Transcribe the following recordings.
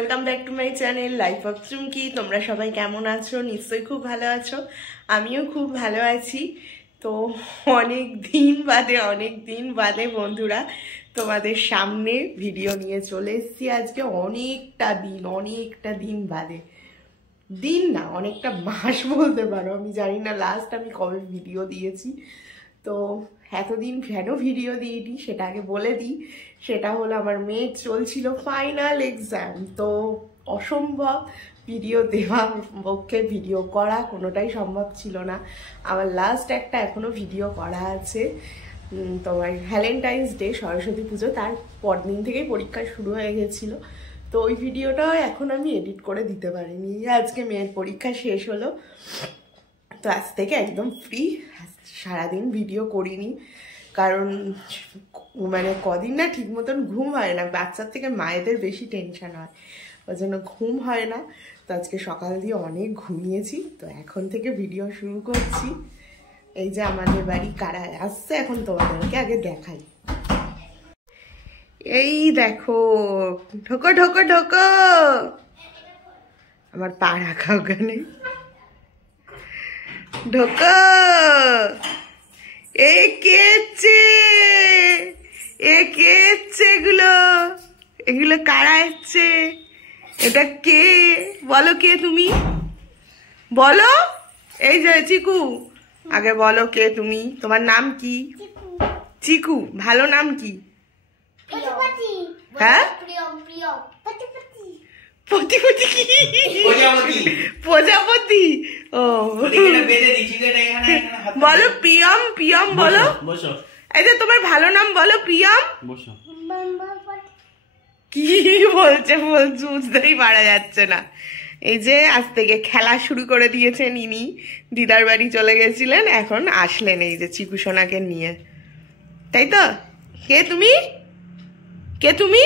Welcome back to my channel Life of Chumki. তোমরা সবাই কেমন আছো? নিশ্চয়ই খুব ভালো আছো, আমিও খুব ভালো আছি। তো অনেক দিন বাদে বন্ধুরা তোমাদের সামনে ভিডিও নিয়ে চলে এসেছি। আজকে অনেকটা দিন বাদে, দিন না অনেকটা মাস বলতে পারো। আমি জানি না লাস্ট আমি কবে ভিডিও দিয়েছি। তো এতদিন কেন ভিডিও দিইনি সেটা আগে বলে দিই। সেটা হলো আমার মেয়ের চলছিল ফাইনাল এক্সাম, তো অসম্ভব ভিডিও দেওয়া, পক্ষে ভিডিও করা কোনোটাই সম্ভব ছিল না। আমার লাস্ট একটা এখনো ভিডিও করা আছে, তোমার ভ্যালেন্টাইন্স ডে, সরস্বতী পুজো, তার পরদিন থেকেই পরীক্ষা শুরু হয়ে গেছিলো। তো ওই ভিডিওটা এখন আমি এডিট করে দিতে পারিনি। আজকে মেয়ের পরীক্ষা শেষ হলো, তো আজ থেকে একদম ফ্রি। সারাদিন ভিডিও করিনি, কারণ মানে কদিন না ঠিক মতন ঘুম হয় না। বাচ্চার থেকে মায়েদের বেশি টেনশন হয়, ওই জন্য ঘুম হয় না। তো আজকে সকাল দিয়ে অনেক ঘুমিয়েছি, তো এখন থেকে ভিডিও শুরু করছি। এই যে আমাদের বাড়ি কারা আসছে এখন তোমাদেরকে আগে দেখাই। এই দেখো, ঢোকো ঢোকো ঢোকো, আমার পা রাখা ওখানে, ঢোকো। এগুলো কারা এসছে? এটা কে? বলো কে তুমি, বলো। এই যে চিকু, আগে বলো কে তুমি, তোমার নাম কি? চিকু। ভালো নাম কি? হ্যাঁ, প্রজাপতি। ও বলো প্রিয়ম, প্রিয়ম বলো। এই যে তোমার ভালো নাম বলো, প্রিয়ম। কি বলছে বুঝতেই পারা যাচ্ছে না। এই যে আজ থেকে খেলা শুরু করে দিয়েছেন ইনি। দিদার বাড়ি চলে গেছিলেন, এখন আসলেন এই যে চিকু সোনাকে নিয়ে, তাই তো? কে তুমি? কে তুমি?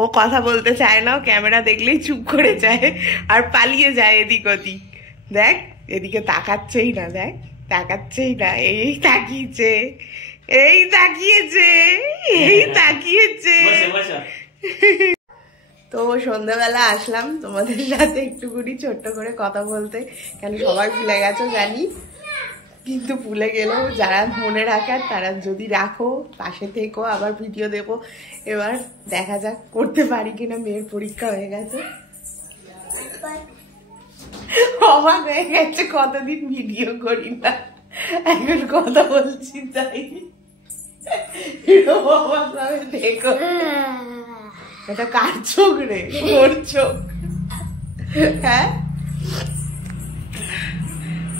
ও কথা বলতে চায় না, ক্যামেরা দেখলেই চুপ করে যায় আর পালিয়ে যায় এদিক ওদিক। দেখ, এদিকে তাকাচ্ছেই না, দেখ তাকাচ্ছেই না। এই তাকিয়েছে, এই তাকিয়েছে, এই তাকিয়েছে। তো সন্ধ্যাবেলা আসলাম তোমাদের সাথে একটুখানি ছোট্ট করে কথা বলতে, কেন সবাই ভুলে গেছো জানি, কিন্তু ভুলে গেলেও যারা মনে রাখার তারা যদি রাখো, পাশে থেকো, আবার ভিডিও দেবো। এবার দেখা যাক করতে পারি কিনা। মেয়ের পরীক্ষা হয়ে গেছে, অবাক হয়ে গেছে, কতদিন ভিডিও করি না, এখন কথা বলছি তাই অবাক হবে। দেখো এটা কার চোখ রে? ওর চোখ। হ্যাঁ,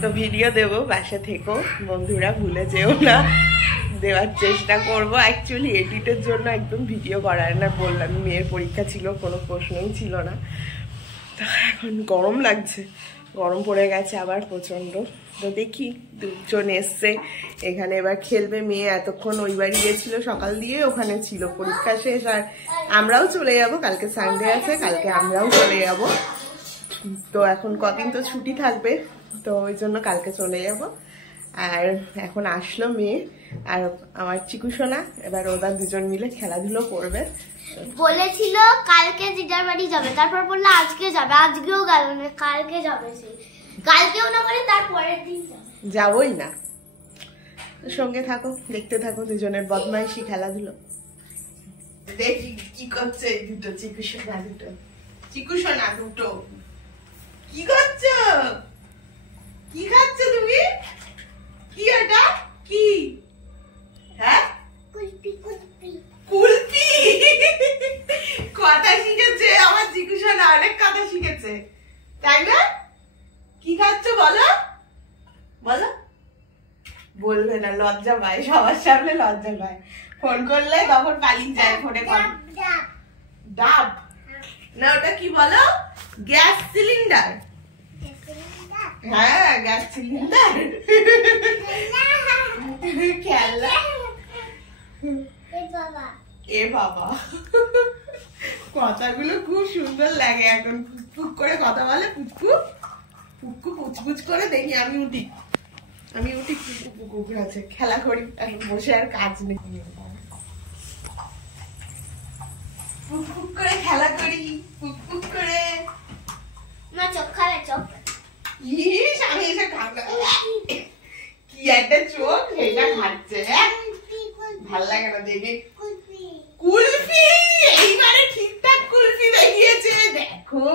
তো ভিডিও দেবো, পাশে থেকো বন্ধুরা, ভুলে যেও না। দেওয়ার চেষ্টা করবো। অ্যাকচুয়ালি এডিটের জন্য একদম ভিডিও করার না, বললাম মেয়ের পরীক্ষা ছিল, কোনো প্রশ্নই ছিল না। তো এখন গরম লাগছে, গরম পড়ে গেছে আবার প্রচণ্ড। তো দেখি দুজন এসছে এখানে, এবার খেলবে মেয়ে। এতক্ষণ ওই বাড়ি গেছিলো সকাল দিয়ে, ওখানে ছিল পরীক্ষা শেষ, আর আমরাও চলে যাবো, কালকে সানডে আছে, কালকে আমরাও চলে যাব। তো এখন কদিন তো ছুটি থাকবে, তো ওই জন্য কালকে চলে যাব। আর এখন আসলো মেয়ে আর আমার চিকু সোনা, এবার ওরা দুজন মিলে খেলাধুলো করবে। বলেছিল কালকে দিদার বাড়ি যাবে, তারপর বললো আজকে যাবে, আজকেও গেল না, কালকে যাবে। কালকেও না বলে তারপরের দিন যাবই না। সঙ্গে থাকো, দেখতে থাকো দুজনের বদমাইশি খেলাধুলো। দেখি কি করছে দুটো চিকু সোনা, দুটো চিকু সোনা দুটো। কি করছো? কি খাচ্ছ তুমি? কি এটা? কি? হ্যাঁ, কুলপি। কুলপি কুলপি কথা শিখেছে আমার চিকু সোনা, অনেক কথা শিখেছে, তাই না? কি খাচ্ছ বলো, বলো। বলবে না, লজ্জা পায়, সবার সামনে লজ্জা পায়। ফোন করলে তখন পালিয়ে যায়। ফোনে ডাব না, ওটা কি বলো? Gas cylinder. হ্যাঁ, গ্যাস সিলিন্ডার। খেলনা। এ বাবা, কথাগুলো খুব সুন্দর লাগে এখন। ফুক করে কথা বলে, পুচকু পুচকু পুচপুচ করে। দেখি আমি উঠি, পুকু আছে, খেলা করি, এখন বসে আর কাজ নেই। পুক পুক করে খেলা করি, পুক পুক করে। না চোখ খাবে চোখ। ইস আমি এসে খাবো কি একটা চোখ এটা খাচ্ছে। ভালো লাগে না দেখে। কুলফি এইবারে ঠিকঠাক কুলফি দেখিয়েছে দেখো,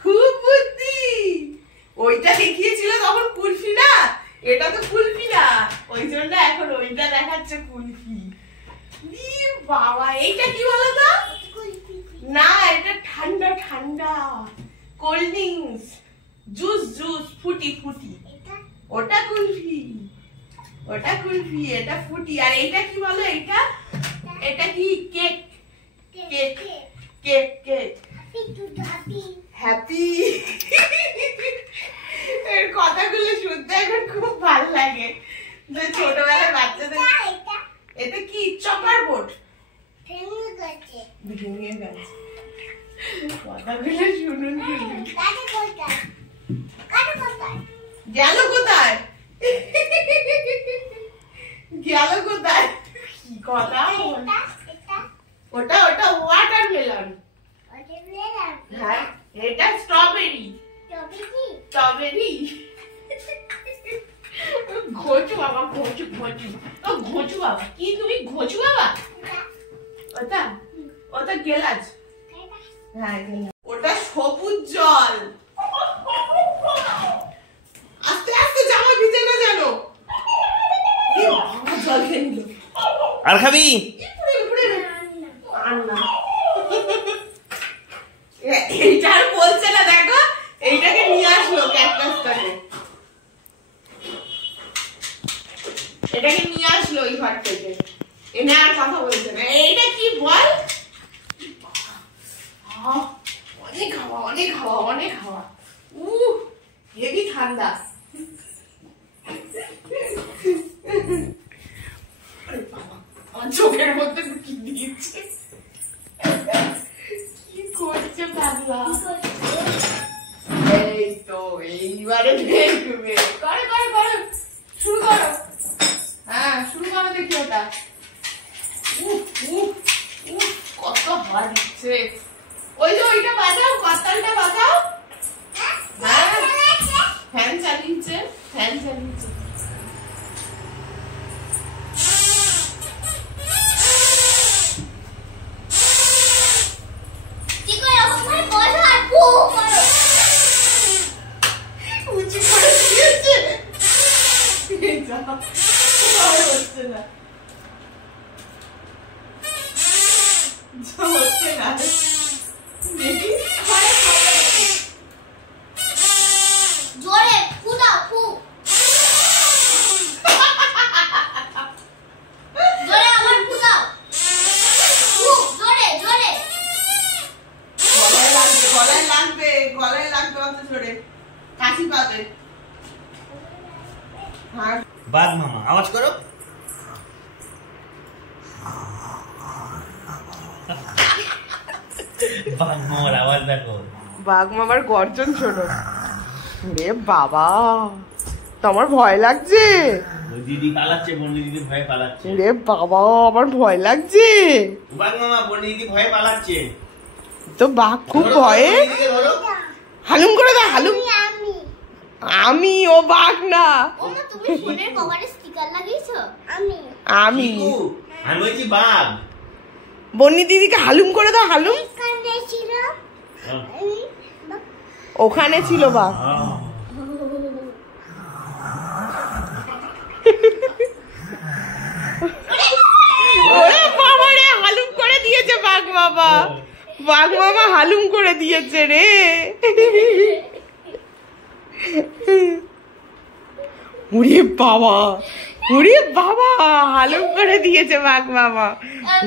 খুব বুদ্ধি। ওইটা দেখিয়েছিল তখন কুলফি না, এটা তো কুলফি না, ওই জন্য এখন ওইটা দেখাচ্ছে কুলফি। বাবা এইটা কি বলতো? না এটা ঠান্ডা ঠান্ডা কোল্ড ড্রিঙ্কস, জুস জুস, ফুটি ফুটি। ওটা কুলফি, ওটা কুলফি, এটা ফুটি। আর এইটা কি বলো? এটা এটা কি? Cake cake cake cake. Happy. এর কথাগুলো শুনতে এখন খুব ভালো লাগে। ছোটবেলায় বাচ্চাদের। এটা কি? Chopper board. ভেঙে গেছে। কথাগুলো শুনুন। গেল কোথায়? গেল কোথায়? কি কথা? ওটা ওটা ওয়াটারমেলন। হ্যাঁ এটা স্ট্রবেরি। স্ট্রবেরি। ঘোচু বাবা, ঘোচু ঘোচু। ও ঘোচু বাবা। কি তুমি ঘোচু বাবা? ওটা ওটা গেলাস। হ্যাঁ গেলাস। ওটা সবুজ জল। আস্তে আস্তে জামা ভিজে না জানো। জল খেয়ে নিল। আর খাবি? এইটা আর বলছে না দেখো, এইটাকে নিয়ে আসলো ক্যাকটাসটাকে, এটাকে নিয়ে আসলো ওই ঘর থেকে, এনে আর কথা বলছে না। এইটা কি বল? অনেক হাওয়া, অনেক হাওয়া, অনেক হাওয়া। হেভি ঠান্ডা। চোখের মধ্যে কি দিচ্ছে, কি করছে পাগলা। এই তো এইবারে দেখবে। করো করো করো, শুরু করো। হ্যাঁ শুরু করো, দেখি ওটা। কত হাওয়া দিচ্ছে। ওই যে ওইটা বাজাও, করতালটা বাজাও। হ্যাঁ ফ্যান চালিয়েছে, ফ্যান চালিয়েছে। হচ্ছে না, হচ্ছে না। জোরে ফু দাও, ফু জোরে আমার ফু দাও, ফু জোরে জোরে। গলায় লাগবে, গলায় লাগবে, গলায় লাগবে অত জোরে, কাশি পাবে। হ্যাঁ বাঘ মামা আওয়াজ করো। বাঘ মামার আওয়াজ দেখো। বাঘ মামার গর্জন শোনো। রে বাবা, তোমার ভয় লাগছে? ওই দিদি পালাচ্ছে, বন্ডি দিদি ভয়ে পালাচ্ছে। রে বাবা আমার ভয় লাগছে। বাঘ মামা বন্ডি দিদি ভয়ে পালাচ্ছে। তো বাঘ খুব ভয়ে। হালুম করে দাও, হালুম। আমি, ও বাঘ না। ওমা তুমি ফোনের কভারে স্টিকার লাগিয়েছো? আমি আমি আমি বলছি বাঘ। বন্নি দিদিকে হালুম করে দাও, হালুম। কানে ছিল, ওখানে ছিল বাঘ। ওরে বাবা রে, হালুম করে দিয়েছে বাঘ বাবা। বাঘ বাবা হালুম করে দিয়েছে রে। ওরে বাবা, ওরে বাবা হালুম করে দিয়েছে বাঘ বাবা।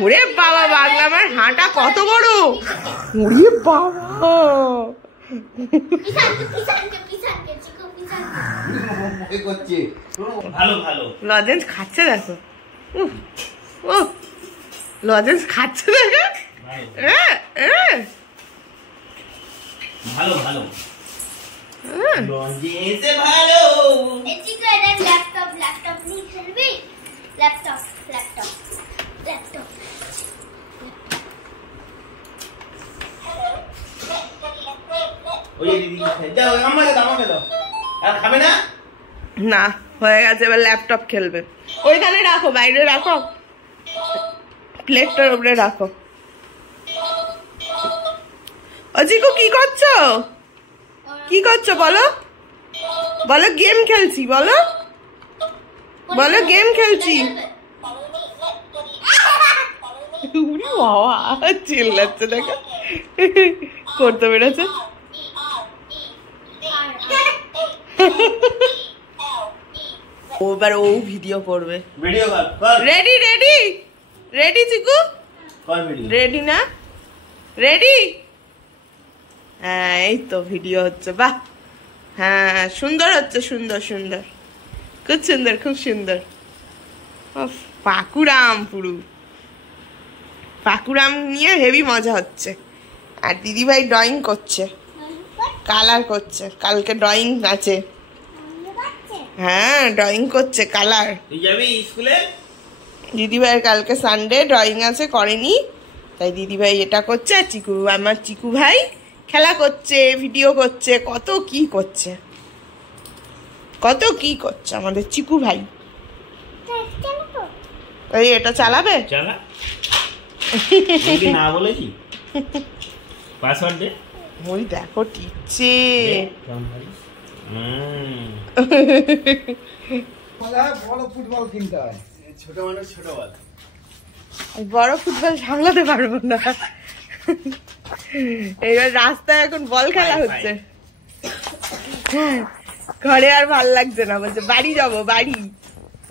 ওরে বাবা, বাঘ বাবার হাঁটা কত বড়। ওরে বাবা, পিছানকে পিছানকে পিছানকে চিকু পিছানকে। করছে ভালো ভালো। লজেন্স খাচ্ছে দেখো। লজেন্স খাচ্ছে দেখো। ভালো ভালো লজেন্স ভালো। এই চিকু এটা ল্যাপটপ, ল্যাপটপ নিয়ে খেলবি? Laptop laptop laptop. যাও আমাকে দাও আর খাবে না না হয়ে গেছে, এবার ল্যাপটপ খেলবে। ওইখানে রাখো, বাইরে রাখো, প্লেটটার উপরে রাখো। অজিকু কি করছো, কি করছো বলো, বলো গেম খেলছি, বলো বলো গেম খেলছি। বাবা চিল্লাচ্ছে দেখো, করতে পেরেছে। এবার ও ভিডিও করবে। ভিডিও কর। রেডি রেডি রেডি চিকু, কর ভিডিও। রেডি না, রেডি? হ্যাঁ এই তো ভিডিও হচ্ছে। বাহ, হ্যাঁ সুন্দর হচ্ছে, সুন্দর সুন্দর, খুব সুন্দর খুব সুন্দর। পাকুরাম পুরো পাকুরাম নিয়ে হেভি মজা হচ্ছে। আর দিদিভাই ড্রয়িং করছে, কালার করছে, কালকে ড্রয়িং আছে। হ্যাঁ ড্রয়িং করছে, কালার। তুই যাবি স্কুলে? দিদিভাইয়ের কালকে সানডে ড্রয়িং আছে, করেনি, তাই দিদিভাই এটা করছে। আর চিকু, আমার চিকু ভাই খেলা করছে, ভিডিও করছে, কত কি করছে, কত কি করছে আমাদের চিকু ভাই। এই এটা চালাবে, চালা। না বলেছি পাসওয়ার্ড দে। ওই দেখো টিপছে। বড় ফুটবল কিনতে হয়, ছোট মানুষ ছোট বল। বড় ফুটবল সামলাতে পারবো না। এইবার রাস্তায় এখন বল খেলা হচ্ছে, ঘরে আর ভাল লাগছে না, বলছে বাড়ি যাবো বাড়ি,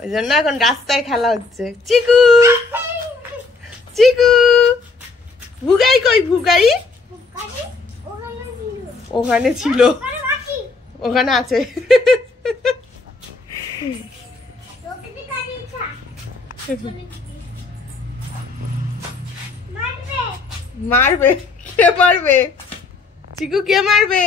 ওই জন্য এখন রাস্তায় খেলা হচ্ছে। চিকু চিকু, ভুগাই কই, ভুগাই ওখানে ছিল, ওখানে আছে। মারবে, কে মারবে চিকু, কে মারবে?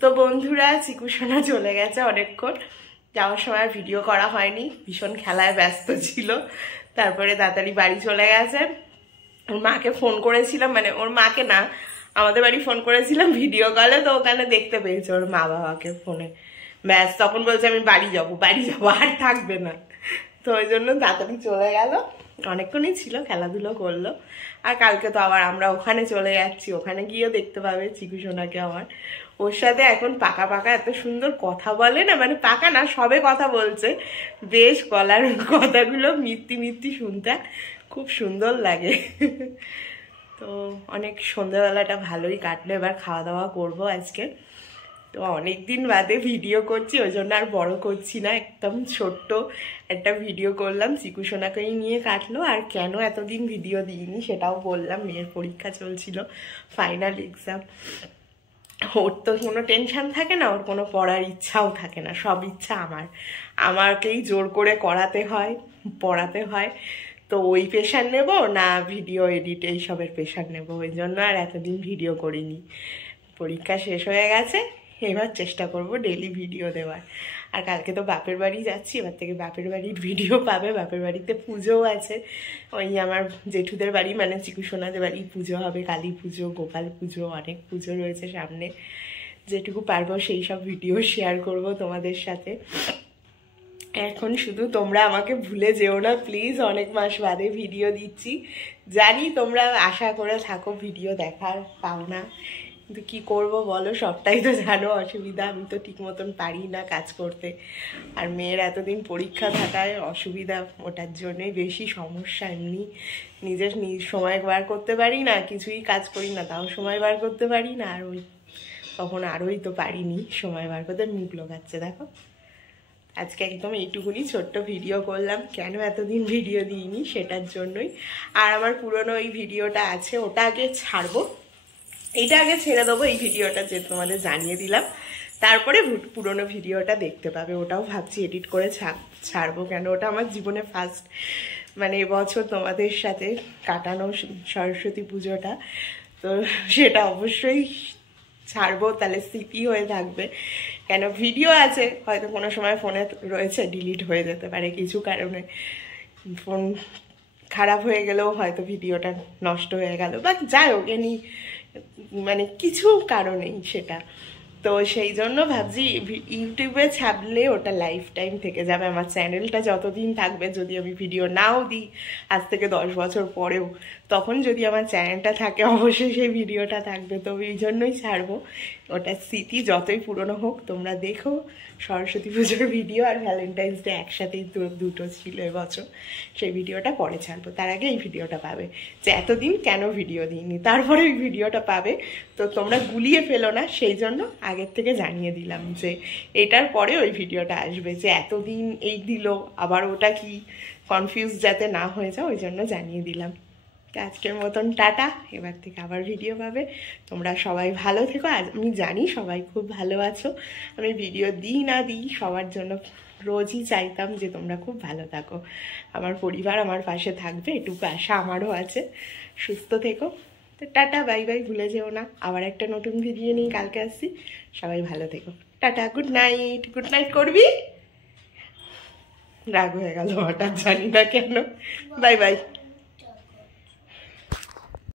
তো বন্ধুরা, চিকু সোনা চলে গেছে অনেকক্ষণ, যাওয়ার সময় ভিডিও করা হয়নি, ভীষণ খেলায় ব্যস্ত ছিল। তারপরে তাড়াতাড়ি বাড়ি চলে গেছে। ওর মাকে ফোন করেছিলাম, মানে ওর মাকে না, আমাদের বাড়ি ফোন করেছিলাম ভিডিও কলে, তো ওখানে দেখতে পেয়েছে ওর মা বাবাকে ফোনে। ব্যাস তখন বলছে আমি বাড়ি যাবো বাড়ি যাবো, আর থাকবে না। তো ওই জন্য তাড়াতাড়ি চলে গেল, অনেকক্ষণই ছিল, খেলাধুলো করলো। আর কালকে তো আবার আমরা ওখানে চলে যাচ্ছি, ওখানে গিয়েও দেখতে পাবে চিকু সোনাকে আমার। ওর সাথে এখন পাকা পাকা এত সুন্দর কথা বলে না, মানে পাকা না, সবে কথা বলছে, বেশ গলার কথাগুলো মিথ্যি মিথ্যি শুনতে খুব সুন্দর লাগে। তো অনেক সন্ধ্যাবেলাটা ভালোই কাটলো, এবার খাওয়া দাওয়া করবো আজকে। তো অনেকদিন বাদে ভিডিও করছি, ওই জন্য আর বড় করছি না, একদম ছোট্ট একটা ভিডিও করলাম, চিকু সোনাকেই নিয়ে কাটলো। আর কেন এতদিন ভিডিও দিইনি সেটাও বললাম, মেয়ের পরীক্ষা চলছিল, ফাইনাল এক্সাম। ওর তো কোনো টেনশন থাকে না, ওর কোনো পড়ার ইচ্ছাও থাকে না, সব ইচ্ছা আমাকেই জোর করে করাতে হয়, পড়াতে হয়। তো ওই প্রেশার নেব না ভিডিও এডিট এইসবের প্রেশার নেব, ওই জন্য আর এতদিন ভিডিও করিনি। পরীক্ষা শেষ হয়ে গেছে, এবার চেষ্টা করব ডেলি ভিডিও দেওয়ার। আর কালকে তো বাপের বাড়ি যাচ্ছি, এবার থেকে বাপের বাড়ির ভিডিও পাবে। বাপের বাড়িতে পুজোও আছে, ওই আমার জেঠুদের বাড়ি, মানে চিকু সোনাদের বাড়ি পুজো হবে, কালী পুজো, গোপাল পুজো, অনেক পুজো রয়েছে সামনে। যেটুকু পারবো সেই সব ভিডিও শেয়ার করব তোমাদের সাথে। এখন শুধু তোমরা আমাকে ভুলে যেও না প্লিজ, অনেক মাস বাদে ভিডিও দিচ্ছি, জানি তোমরা আশা করে থাকো ভিডিও দেখার, পাও না, কিন্তু কি করব বলো, সবটাই তো জানো অসুবিধা, আমি তো ঠিক মতন পারি না কাজ করতে। আর মেয়ের এতদিন পরীক্ষা থাকায় অসুবিধা, ওটার জন্যই বেশি সমস্যা। এমনি নিজের সময় বার করতে পারি না, কিছুই কাজ করি না তাও সময় বার করতে পারি না, আর ওই তখন আরোই তো পারিনি সময় বার করতে। মুখ লোকাচ্ছে দেখো। আজকে একদম এইটুকুনি ছোট্ট ভিডিও করলাম, কেন এতদিন ভিডিও দিইনি সেটার জন্যই। আর আমার পুরনো ওই ভিডিওটা আছে, ওটা আগে ছাড়বো, এইটা আগে ছেড়ে দেবো, এই ভিডিওটা যে তোমাদের জানিয়ে দিলাম, তারপরে পুরনো ভিডিওটা দেখতে পাবে। ওটাও ভাবছি এডিট করে ছাড়বো, কেন ওটা আমার জীবনে ফার্স্ট, মানে এবছর তোমাদের সাথে কাটানো সরস্বতী পুজোটা। তো সেটা অবশ্যই ছাড়বো, তাহলে স্মৃতি হয়ে থাকবে। কেন ভিডিও আছে, হয়তো কোনো সময় ফোনে রয়েছে, ডিলিট হয়ে যেতে পারে কিছু কারণে, ফোন খারাপ হয়ে গেলেও হয়তো ভিডিওটা নষ্ট হয়ে গেল, বা যাই হোক এনি মানে কিছু কারণেই সেটা। তো সেই জন্য ভাবছি ইউটিউবে ছাড়লে ওটা লাইফ টাইম থেকে যাবে, আমার চ্যানেলটা যতদিন থাকবে, যদি আমি ভিডিও নাও দিই আজ থেকে 10 বছর পরেও, তখন যদি আমার চ্যানেলটা থাকে অবশ্যই সেই ভিডিওটা থাকবে। তো এই জন্যই ছাড়বো, ওটা স্মৃতি যতই পুরনো হোক। তোমরা দেখো সরস্বতী পুজোর ভিডিও আর ভ্যালেন্টাইন্স ডে একসাথেই দুটো ছিল এবছর, সেই ভিডিওটা পরে ছাড়বো। তার আগে এই ভিডিওটা পাবে যে এতদিন কেন ভিডিও দিইনি, তারপরে ওই ভিডিওটা পাবে। তো তোমরা গুলিয়ে ফেলো না, সেই জন্য আগের থেকে জানিয়ে দিলাম যে এটার পরে ওই ভিডিওটা আসবে, যে এতদিন এই দিল আবার ওটা কি, কনফিউজ যাতে না হয়ে যাও ওই জন্য জানিয়ে দিলাম। আজকের মতন টাটা, এবার থেকে আবার ভিডিও পাবে। তোমরা সবাই ভালো থেকো। আজ আমি জানি সবাই খুব ভালো আছো, আমি ভিডিও দিই না দিই সবার জন্য রোজই চাইতাম যে তোমরা খুব ভালো থাকো, আমার পরিবার আমার পাশে থাকবে, এটুকু আশা আমারও আছে। সুস্থ থেকো। তো টাটা, বাই বাই, ভুলে যেও না। আবার একটা নতুন ভিডিও নিয়ে কালকে আসছি। সবাই ভালো থেকো, tata, good night. Good night করবি? রাগ হয়ে গেল হঠাৎ, জানি না কেন। Bye bye.